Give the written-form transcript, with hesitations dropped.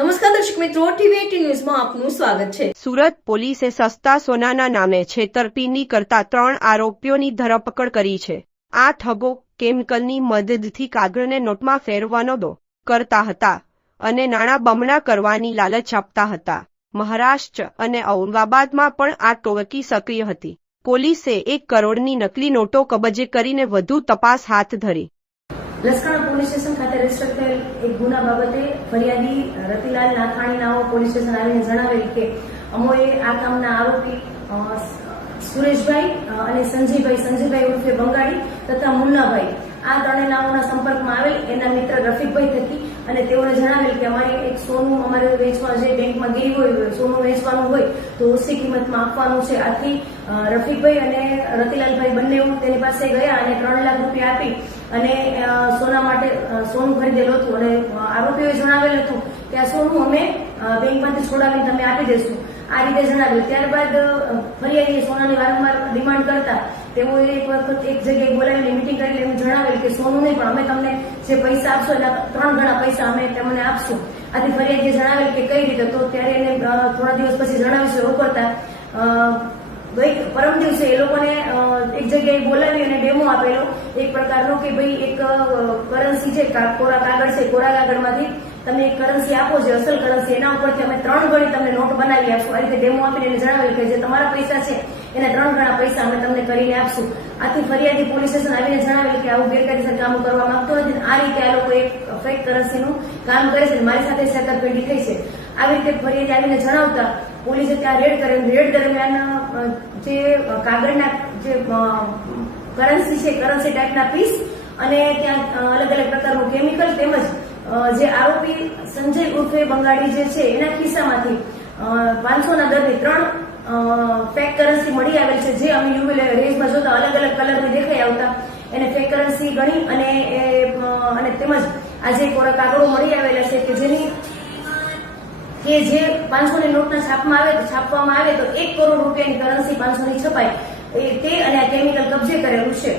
નમસ્કાર દર્શક મિત્રો, ટીવી18 ન્યૂઝમાં આપનું સ્વાગત છે। સુરત પોલીસે સસ્તા સોનાના નામે છેતરપિંડી કરતા 3 આરોપીઓની ધરપકડ કરી છે। આ ઠગો કેમિકલની મદદથી કાગળને નોટમાં ફેરવવાનો દો કરતા હતા અને નાણાં બમણા કરવાની લાલચ આપતા હતા। મહારાષ્ટ્ર અને ઔરંગાબાદમાં પણ આ ટોળકી સક્રિય હતી। પોલીસે 1 કરોડની નકલી નોટો કબજે કરીને વધુ તપાસ હાથ ધરી। લસકાણા પોલીસ સ્ટેશન ખાતે રજીસ્ટર થયેલ એક ગુના બાબતે ફરિયાદી રતિલાલ નાથાણી નાઓ પોલીસ સ્ટેશન આવીને જણાવેલ કે અમોએ આ કામના આરોપી સુરેશભાઈ અને સંજયભાઈ ઉર્ફે બંગાળી તથા મુન્નાભાઈ આ ત્રણેય નાઓના સંપર્કમાં આવેલ એના મિત્ર રફીકભાઈ થકી અને તેઓને જણાવેલ કે અમારે એક સોનું અમારે વેચવા જે બેંકમાં ગીરી હોય સોનું વેચવાનું હોય તો ઓછી કિંમતમાં આપવાનું છે। આથી રફીકભાઈ અને રતિલાલભાઈ બંને તેની પાસે ગયા અને 3 લાખ રૂપિયા આપી અને સોના માટે સોનું ખરીદેલું હતું અને આરોપીઓએ જણાવેલ હતું કે આ સોનું અમે બેંકમાંથી છોડાવીને તમે આપી દેશું આ રીતે જણાવેલ। ત્યારબાદ ફરિયાદીએ સોનાની વારંવાર ડિમાન્ડ કરતા તેઓએ એક વખત એક જગ્યાએ બોલાવીને મીટિંગ કરી એમ જણાવેલ કે સોનું નહીં પણ અમે તમને જે પૈસા આપશો એના 3 ગણા પૈસા અમે તમને આપશું। આથી ફરિયાદીએ જણાવેલ કે કઈ રીતે, તો ત્યારે એને થોડા દિવસ પછી જણાવીશું એવું કરતા પરમ દિવસે એ લોકોને એક જગ્યાએ બોલાવી અને ડેમો આપેલો એક પ્રકારનો કે ભાઈ એક કરન્સી છે, કોરા કાગળ છે, કોરા કાગળમાંથી તમે એક કરન્સી આપો છે અસલ કરન્સી, એના ઉપરથી અમે 3 ગણી તમને નોટ બનાવી આપશું। આ રીતે ડેમો આપીને એને જણાવેલ કે જે તમારા પૈસા છે એના 3 ગણા પૈસા અમે તમને કરીને આપશું। આથી ફરિયાદી પોલીસ સ્ટેશન આવીને જણાવેલ કે આવું ગેરકાયદેસર કામ કરવા માંગતો નથી, આ રીતે આ લોકો એક ફેક કરન્સીનું કામ કરે છે, મારી સાથે છેતરપિંડી થઈ છે આવી રીતે ફરિયાદી આવીને જણાવતા પોલીસે ત્યાં રેડ દરમિયાન જે કાગળના જે કરન્સી છે, કરન્સી ટાઈપના પીસ અને ત્યાં અલગ અલગ પ્રકારનું કેમિકલ તેમજ જે આરોપી સંજય ઉર્ફે બંગાળી જે છે એના ખિસ્સામાંથી 500ના દરની 3 ફેક કરન્સી મળી આવેલ છે, જે અમે યુવી રેઝમાં જોતા અલગ અલગ કલરની દેખાઈ આવતા એને ફેક કરન્સી ગણી અને તેમજ આજે કોરા કાગળો મળી આવેલા છે કે જેની કે જે 500ની નોટના છાપવામાં આવે તો 1 કરોડ રૂપિયાની કરન્સી 500ની છપાય તે અને આ કેમિકલ કબજે કરેલું છે।